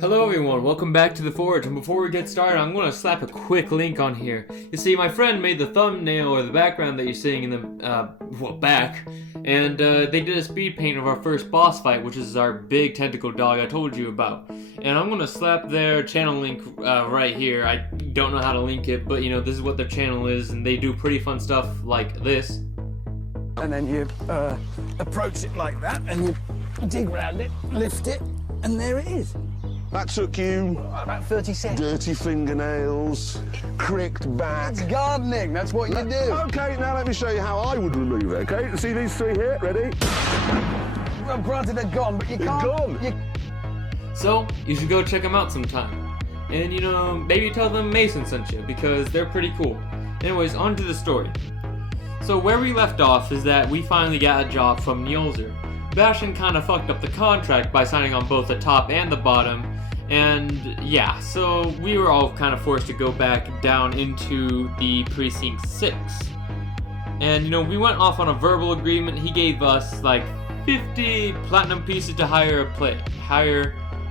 Hello everyone, welcome back to the Forge, and before we get started, I'm going to slap a quick link on here. You see, my friend made the thumbnail or the background that you're seeing in the, back, and they did a speed paint of our first boss fight, which is our big tentacle dog I told you about. And I'm going to slap their channel link right here. I don't know how to link it, but you know, this is what their channel is, and they do pretty fun stuff like this. And then you approach it like that, and you dig around it, lift it, and there it is. That took you About 30 seconds. dirty fingernails, cricked back. It's gardening, that's what you do. Okay, now let me show you how I would remove it, okay? See these three here? Ready? Well, granted, they're gone, but you They're can't... gone. So, you should go check them out sometime. And you know, maybe tell them Mason sent you, because they're pretty cool. Anyways, on to the story. So where we left off is that we finally got a job from Nielzer. Bastion kind of fucked up the contract by signing on both the top and the bottom, and yeah, so we were all kind of forced to go back down into the Precinct 6. And you know, we went off on a verbal agreement. He gave us like 50 platinum pieces to hire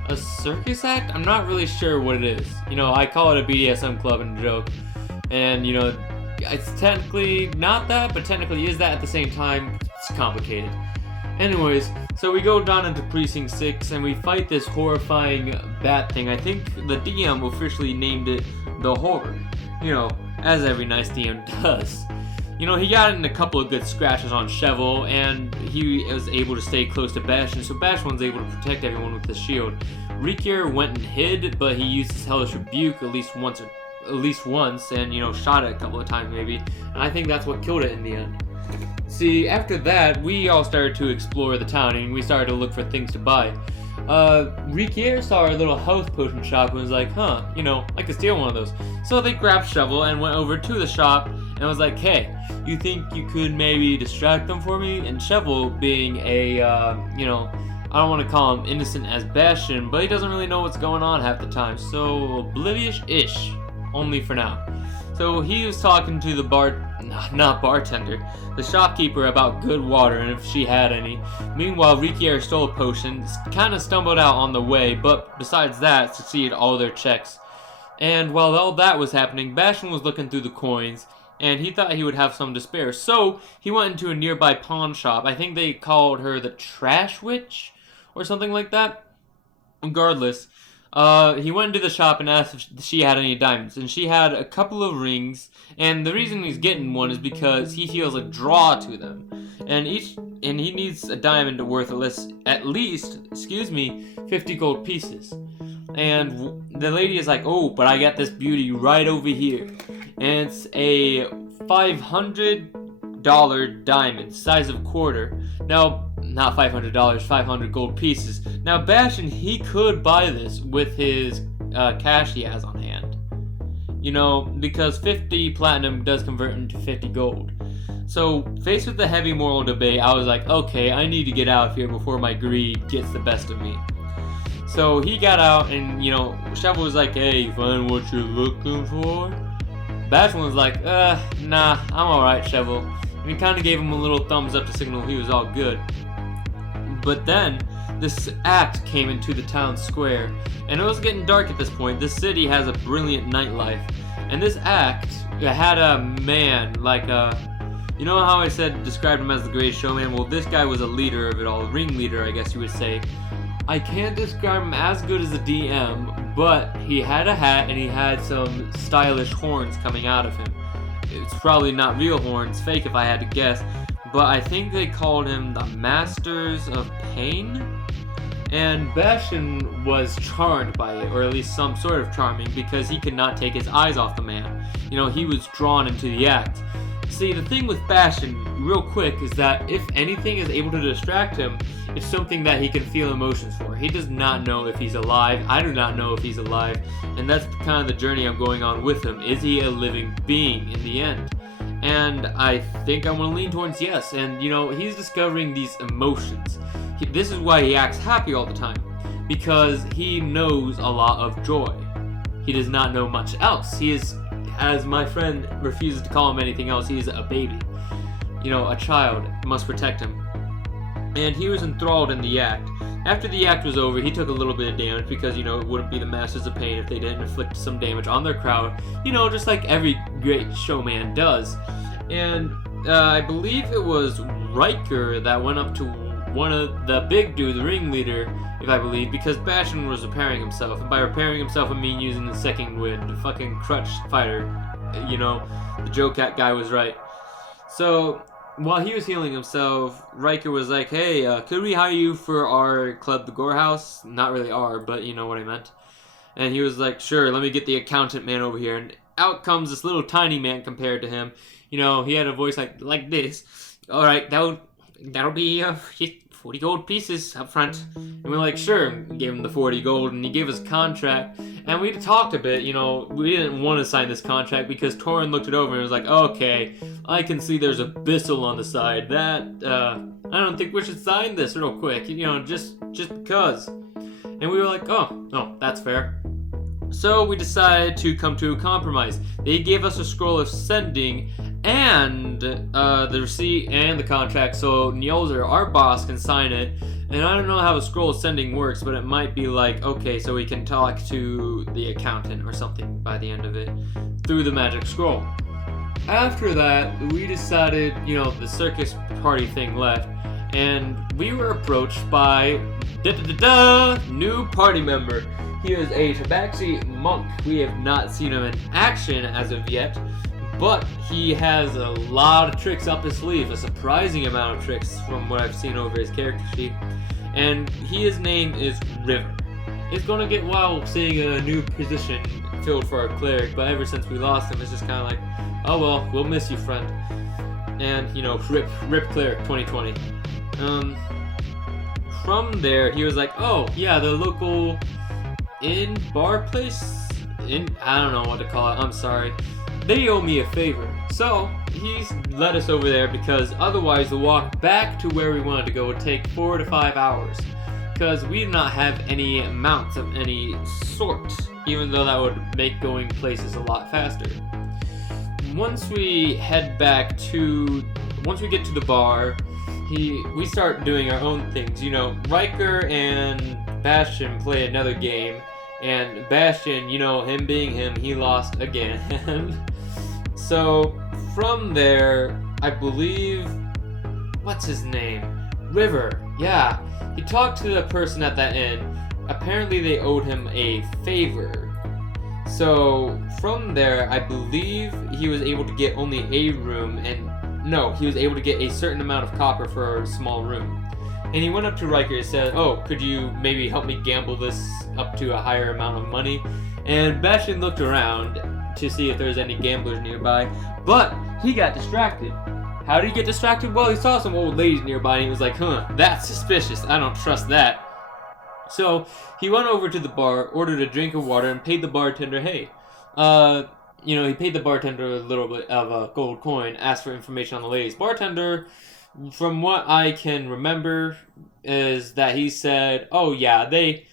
a circus act? I'm not really sure what it is. You know, I call it a BDSM club in a joke, and you know, it's technically not that, but technically is that at the same time. It's complicated. Anyways, so we go down into Precinct 6 and we fight this horrifying bat thing. I think the DM officially named it the Horror. You know, as every nice DM does. You know, he got in a couple of good scratches on Shovel, and he was able to stay close to Bastion, so Bastion was able to protect everyone with his shield. Rikier went and hid, but he used his Hellish Rebuke at least once, and you know, shot it a couple of times maybe. And I think that's what killed it in the end. See, after that, we all started to explore the town and we started to look for things to buy. Rikier saw our little health potion shop and was like, huh, you know, I could steal one of those. So they grabbed Shovel and went over to the shop and was like, hey, you think you could maybe distract them for me? And Shovel, being a, you know, I don't want to call him innocent as Bastion, but he doesn't really know what's going on half the time, so oblivious-ish, only for now. So he was talking to the bartender, the shopkeeper about good water and if she had any. Meanwhile, Rikier stole a potion, kind of stumbled out on the way, but besides that, succeeded all their checks. And while all that was happening, Bastion was looking through the coins, and he thought he would have some to spare. So he went into a nearby pawn shop. I think they called her the Trash Witch, or something like that. Regardless, he went into the shop and asked if she had any diamonds, and she had a couple of rings, and the reason he's getting one is because he feels a draw to them, and he needs a diamond worth at least 50 gold pieces. And the lady is like, oh, but I got this beauty right over here, and it's a $500 diamond, size of a quarter. Now, not $500, 500 gold pieces. Now, Bastion, he could buy this with his cash he has on hand. You know, because 50 platinum does convert into 50 gold. So, faced with the heavy moral debate, I was like, okay, I need to get out of here before my greed gets the best of me. So, he got out, and, you know, Shovel was like, hey, you find what you're looking for? Bastion was like, nah, I'm alright, Shovel. And he kind of gave him a little thumbs up to signal he was all good. But then, this act came into the town square, and it was getting dark at this point. This city has a brilliant nightlife, and this act had a man, like you know how I described him as the greatest showman? Well, this guy was a leader of it all, ringleader, I guess you would say. I can't describe him as good as a DM, but he had a hat and he had some stylish horns coming out of him. It's probably not real horns, fake if I had to guess. But I think they called him the Masters of Pain. And Bastion was charmed by it, or at least some sort of charming, because he could not take his eyes off the man. You know, he was drawn into the act. See, the thing with Bastion, real quick, is that if anything is able to distract him, it's something that he can feel emotions for. He does not know if he's alive. I do not know if he's alive. And that's kind of the journey I'm going on with him. Is he a living being in the end? And I think I'm going to lean towards yes. And, you know, he's discovering these emotions. This is why he acts happy all the time. Because he knows a lot of joy. He does not know much else. He is, as my friend refuses to call him anything else, he is a baby. You know, a child. You must protect him. And he was enthralled in the act. After the act was over, he took a little bit of damage because, you know, it wouldn't be the Masters of Pain if they didn't inflict some damage on their crowd, you know, just like every great showman does. And I believe it was Riker that went up to one of the big dude, the ringleader, if I believe, because Bastion was repairing himself. And by repairing himself, I mean using the second wind, the fucking crutch fighter. You know, the Joe Cat guy was right. So, while he was healing himself, Riker was like, hey, could we hire you for our club, the Gore House? Not really our, but you know what I meant. And he was like, sure, let me get the accountant man over here. And out comes this little tiny man compared to him. You know, he had a voice like this. All right, that'll be 40 gold pieces up front. And we're like, sure. We gave him the 40 gold, and he gave us a contract. And we talked a bit, you know, we didn't want to sign this contract because Torin looked it over and was like, okay, I can see there's a Bissell on the side. That, I don't think we should sign this real quick, you know, just because. And we were like, oh, that's fair. So we decided to come to a compromise. They gave us a scroll of sending and the receipt and the contract, so Njolzer, our boss, can sign it. And I don't know how a scroll of sending works, but it might be like, okay, so we can talk to the accountant or something by the end of it through the magic scroll. After that, we decided, you know, the circus party thing left, and we were approached by new party member. He is a Tabaxi monk. We have not seen him in action as of yet, but he has a lot of tricks up his sleeve, a surprising amount of tricks from what I've seen over his character sheet. And his name is River. It's gonna get wild seeing a new position filled for our cleric, but ever since we lost him, it's just kind of like, oh well, we'll miss you, friend. And, you know, rip cleric 2020. From there, he was like, oh yeah, the local inn bar place? I don't know what to call it, I'm sorry. They owe me a favor. So, he's led us over there because otherwise the walk back to where we wanted to go would take 4 to 5 hours. Because we did not have any mounts of any sort, even though that would make going places a lot faster. Once we get to the bar, we start doing our own things. You know, Riker and Bastion play another game, and Bastion, you know, him being him, he lost again. So, from there, I believe, what's his name? River, yeah. He talked to the person at that inn. Apparently they owed him a favor. So, from there, I believe he was able to get only a room, he was able to get a certain amount of copper for a small room. And he went up to Riker and said, oh, could you maybe help me gamble this up to a higher amount of money? And Bastion looked around to see if there's any gamblers nearby, but he got distracted. How did he get distracted? Well, he saw some old ladies nearby and he was like, that's suspicious, I don't trust that. So he went over to the bar, ordered a drink of water, and paid the bartender, hey, he paid the bartender a little bit of a gold coin, asked for information on the ladies. Bartender, from what I can remember, is that he said, oh yeah, they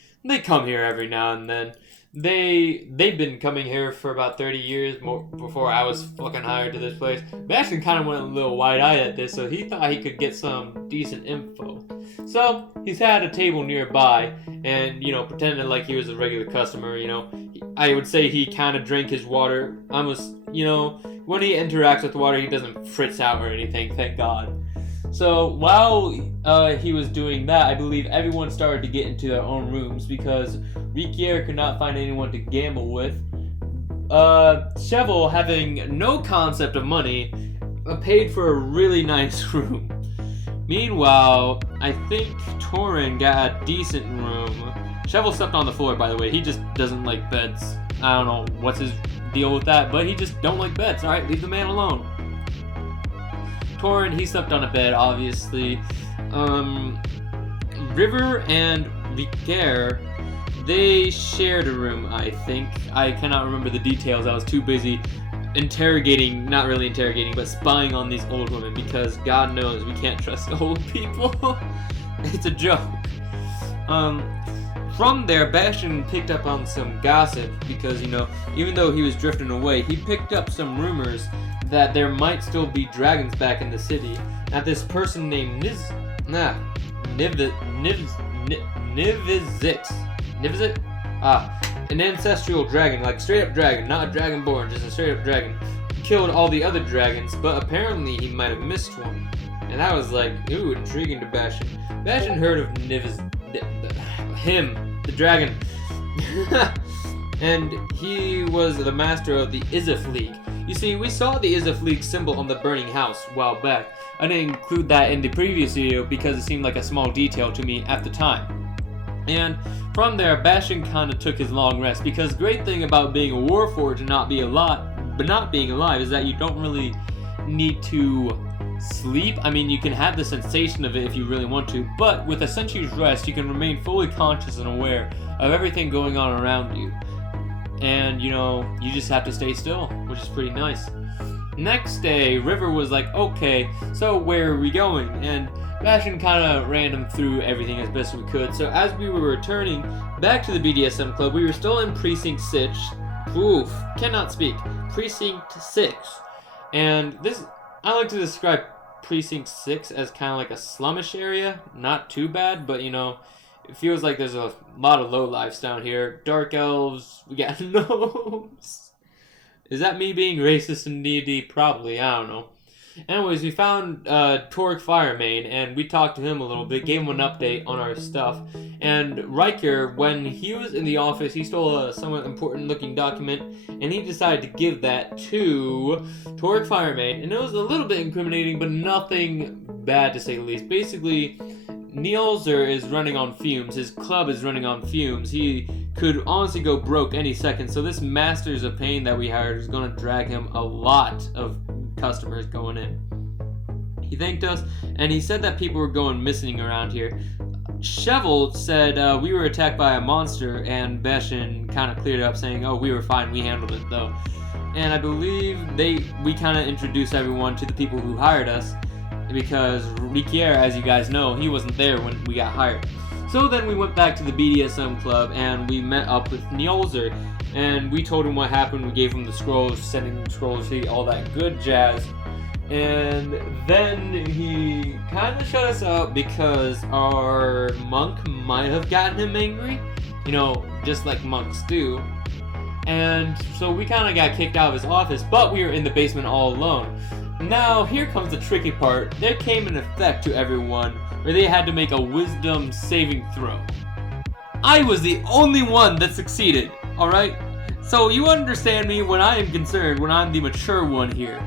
come here every now and then. They've been coming here for about 30 years more before I was fucking hired to this place. Bastion kind of went a little wide-eyed at this, so he thought he could get some decent info. So he's had a table nearby, and pretending like he was a regular customer. I would say he kind of drank his water. Almost, when he interacts with water, he doesn't fritz out or anything. Thank God. So while he was doing that, I believe everyone started to get into their own rooms because Rikier could not find anyone to gamble with. Cheval, having no concept of money, paid for a really nice room. Meanwhile, I think Torin got a decent room. Cheval slept on the floor, by the way. He just doesn't like beds. I don't know what's his deal with that, but he just don't like beds. Alright, leave the man alone. Torin, he slept on a bed, obviously. River and Riker, they shared a room, I think. I cannot remember the details. I was too busy not really interrogating, but spying on these old women because God knows we can't trust old people. It's a joke. From there, Bastion picked up on some gossip because, even though he was drifting away, he picked up some rumors that there might still be dragons back in the city. Now, this person named Nivizit. Nivizit? Ah, an ancestral dragon, like straight up dragon, not a dragonborn, just a straight up dragon. Killed all the other dragons, but apparently he might have missed one. And that was like, ooh, intriguing to Bastion. Bastion heard of him, the dragon. And he was the master of the Izif League. You see, we saw the Izif League symbol on the burning house a while back. I didn't include that in the previous video because it seemed like a small detail to me at the time. And from there, Bastion kind of took his long rest, because the great thing about being a Warforged and not being alive is that you don't really need to sleep. I mean, you can have the sensation of it if you really want to, but with a century's rest, you can remain fully conscious and aware of everything going on around you. And, you know, you just have to stay still, which is pretty nice. Next day, River was like, okay, so where are we going? And Bastion kind of ran him through everything as best we could. So as we were returning back to the BDSM club, we were still in Precinct 6. Oof, cannot speak. Precinct 6. And this, I like to describe Precinct 6 as kind of like a slummish area. Not too bad, but you know, it feels like there's a lot of lowlifes down here. Dark elves, we got gnomes. Is that me being racist in D&D? Probably, I don't know. Anyways, we found Torque Firemane, and we talked to him a little bit, gave him an update on our stuff. And Riker, when he was in the office, he stole a somewhat important looking document, and he decided to give that to Torque Firemane. And it was a little bit incriminating, but nothing bad to say the least. Basically, Nielser is running on fumes. His club is running on fumes. He could honestly go broke any second. So this Masters of Pain that we hired is going to drag him a lot of customers going in. He thanked us, and he said that people were going missing around here. Chevel said we were attacked by a monster, and Bastion kind of cleared it up, saying, oh, we were fine, we handled it though. And I believe we kind of introduced everyone to the people who hired us, because Rikier, as you guys know, he wasn't there when we got hired. So then we went back to the BDSM club, and we met up with Nielser, and we told him what happened. We gave him the scrolls, sending him scrolls, all that good jazz. And then he kind of shut us out because our monk might have gotten him angry, you know, just like monks do. And so we kind of got kicked out of his office, but we were in the basement all alone. Now, here comes the tricky part. There came an effect to everyone where they had to make a wisdom saving throw. I was the only one that succeeded, alright? So you understand me when I am concerned, when I'm the mature one here.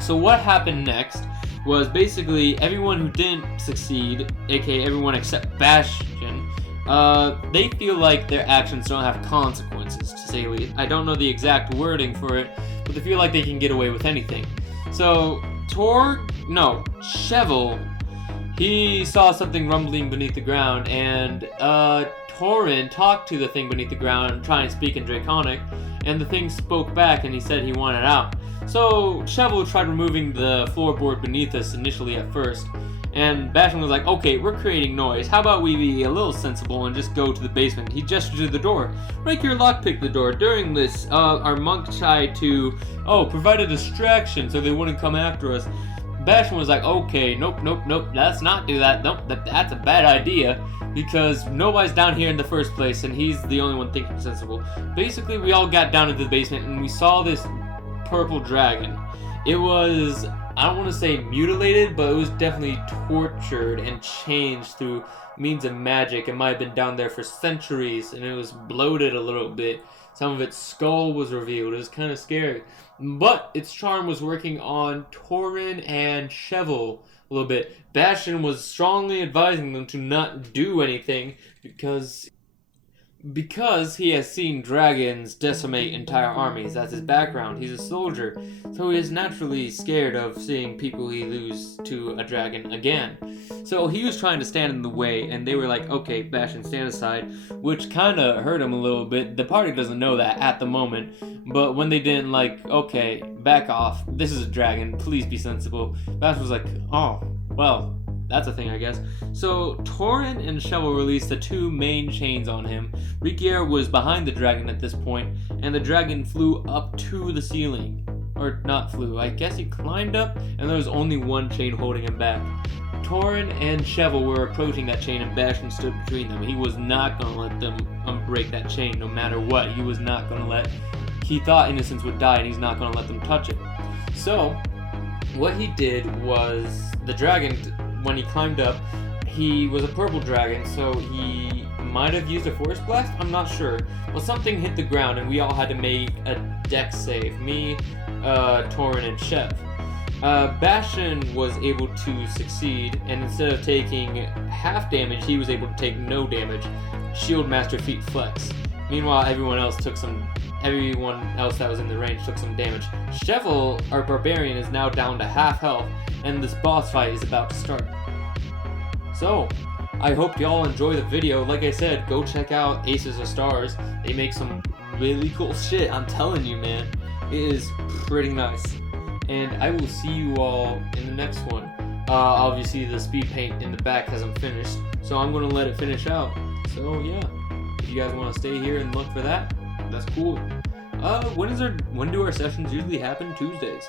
So what happened next was basically everyone who didn't succeed, aka everyone except Bastion, they feel like their actions don't have consequences, to say the least. I don't know the exact wording for it, but they feel like they can get away with anything. So Chevel, he saw something rumbling beneath the ground, and Torin talked to the thing beneath the ground, trying to speak in Draconic, and the thing spoke back, and he said he wanted out. So Chevel tried removing the floorboard beneath us initially at first, and Bastion was like, okay, we're creating noise. How about we be a little sensible and just go to the basement? He gestured to the door. Riker lockpicked the door. During this, our monk tried to, provide a distraction so they wouldn't come after us. Bastion was like, okay, nope, let's not do that. Nope, that's a bad idea, because nobody's down here in the first place, and he's the only one thinking sensible. Basically, we all got down into the basement, and we saw this purple dragon. It was, I don't want to say mutilated, but it was definitely tortured and changed through means of magic. It might have been down there for centuries, and it was bloated a little bit. Some of its skull was revealed. It was kind of scary. But its charm was working on Torin and Chevel a little bit. Bastion was strongly advising them to not do anything because he has seen dragons decimate entire armies. That's his background. He's a soldier, so he is naturally scared of seeing people he lose to a dragon again. So he was trying to stand in the way, and they were like, okay, Bastion, stand aside, which kind of hurt him a little bit. The party doesn't know that at the moment, but when they didn't, like, okay, back off, this is a dragon, please be sensible, Bastion was like, oh, well, that's a thing, I guess. So Torin and Chevel released the two main chains on him. Rikier was behind the dragon at this point, and the dragon flew up to the ceiling. Or not flew, I guess he climbed up, and there was only one chain holding him back. Torin and Shevel were approaching that chain, and Bastion stood between them. He was not going to let them break that chain no matter what. He was not going to let... He thought Innocence would die, and he's not going to let them touch it. So, what he did was... The dragon, when he climbed up, he was a purple dragon, so he might have used a Force Blast? I'm not sure. Well, something hit the ground, and we all had to make a dex save. Me, Torin, and Shev. Bastion was able to succeed, and instead of taking half damage, he was able to take no damage. Shield Master Feat Flex. Meanwhile, everyone else that was in the range took some damage. Shevel, our barbarian, is now down to half health, and this boss fight is about to start. So, I hope y'all enjoy the video. Like I said, go check out Aces of Stars. They make some really cool shit, I'm telling you, man. It is pretty nice. And I will see you all in the next one. Obviously the speed paint in the back hasn't finished, so I'm gonna let it finish out. So yeah, if you guys want to stay here and look for that, that's cool. When do our sessions usually happen? Tuesdays.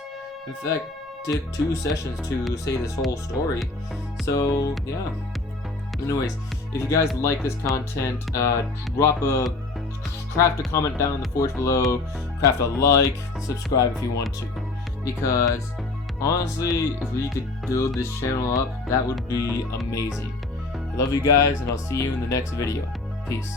In fact, it took 2 sessions to say this whole story. So yeah. Anyways, if you guys like this content, craft a comment down in the forge below, craft a like, subscribe if you want to. Because honestly, if we could build this channel up, that would be amazing. I love you guys, and I'll see you in the next video. Peace.